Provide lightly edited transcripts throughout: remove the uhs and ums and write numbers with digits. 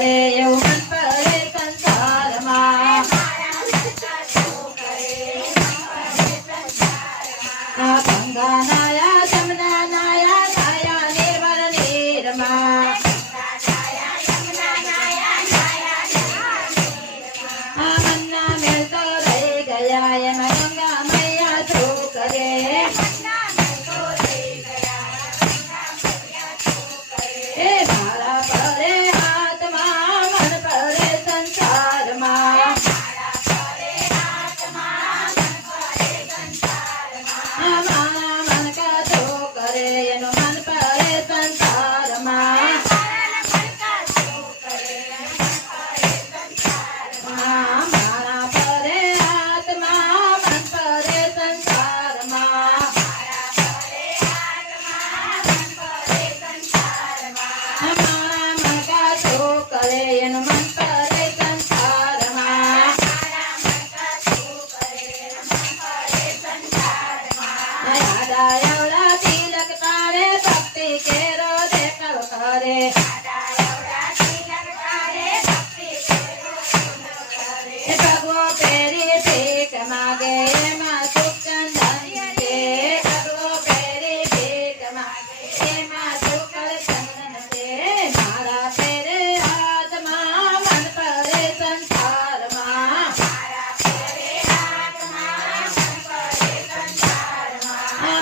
કરે એવું મન પડે સંસારમાં ગંગા નાયા જમના નાયા નાયા નિર્મળ નીરમાં મન્ના મેલતો રહી ગયા એમાં ગંગા મૈયા શું કરે એ મારા પડે હાથમાં મન પડે સંસારમાં મારા મન કાચો કરે એનું મન પડે સંસારમાં મારા પડે હાથમાં મન પડે સંસારમાં મારા મન કાચો કરે એનું મન પડે સંસારમાં દાદા એવડા તિલક તારે ભક્તિ કેરો દેખાવ કરે ભગવો પેરી ભીખ માગે એમાં સુખ ચંદન છે ભગવો પેરી ભીખ માગે એમાં સુખ ચંદન છે મારા પેરે હાથમાં મન પડે સંસારમાં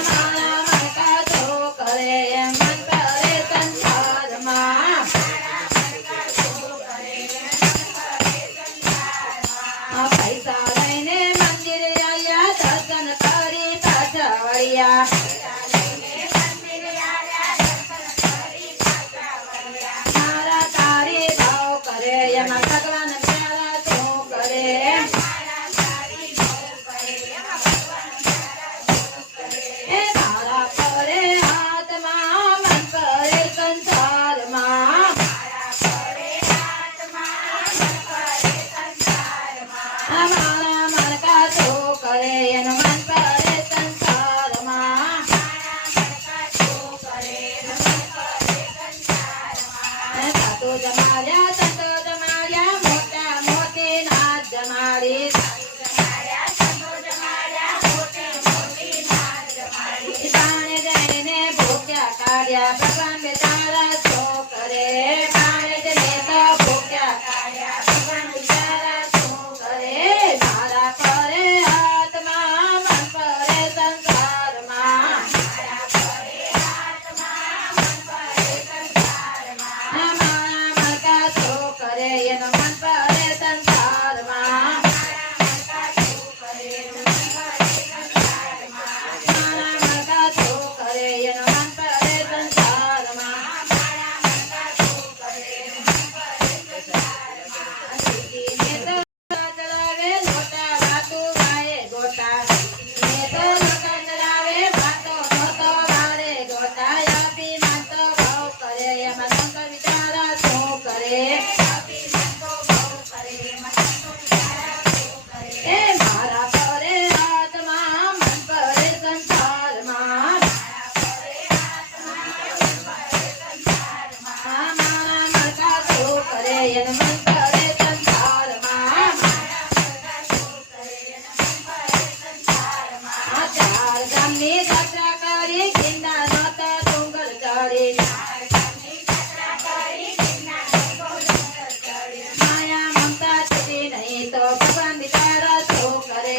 મારા મન કાચો કરે એમ મન પડે સંસારમાં પૈસા લઈને મંદિર આવ્યા દર્શન કરી પાછા વળ્યા મારા તારી ભાવ કરે એમાં ભગવાન પ્યારા શું કરે એ મારા પડે હાથમાં મન પડે સંસારમાં મારા મન કાચો કરે એનું મન પડે સંસારમાં સાતો જમાડ્યા સંતો જમાડ્યા મોટા મોટી નાચ જમાડી પાણે જઈને ભૂખ્યા કાઢ્યા ભગવાન બેચારા શું કરે પાણે જઈને તો ભૂખ્યા કાઢ્યા ભગવાન બેચારા શું કરે મારા પડે હાથમાં મન પડે સંસારમાં મારા મન કાચો કરે એનું મન પડે સંસારમાં મારા મન કાચો કરે એનું મન પડે સંસારમાં સીધીને તો ચડાવે લોટા વાતું વાય ગોટા ને તો લોટા ચડાવે વાતો ધોતો વારે ગોટા અભિમાન તો ભાવ કરે એમાં શંકર વિચારા શું કરે એ મારા પડે હાથમાં મન પડે સંસારમાં મારા મન કાચો કરે એનું મન પડે સંસારમાં ચાર ગામની યાત્રા કરી ગિરનાર માતા ડુંગર ચડી માયા મમતા છૂટી નહીં તો ભગવાન બિચારા શું કરે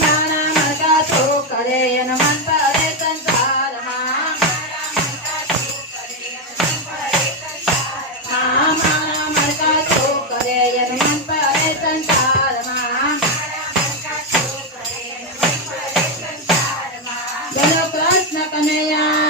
મારા મન કાચો કરે એનું મન પડે સંસારમાં મારા મન કાચો કરે એનું મન પડે સંસારમાં બોલો કૃષ્ણ કનૈયા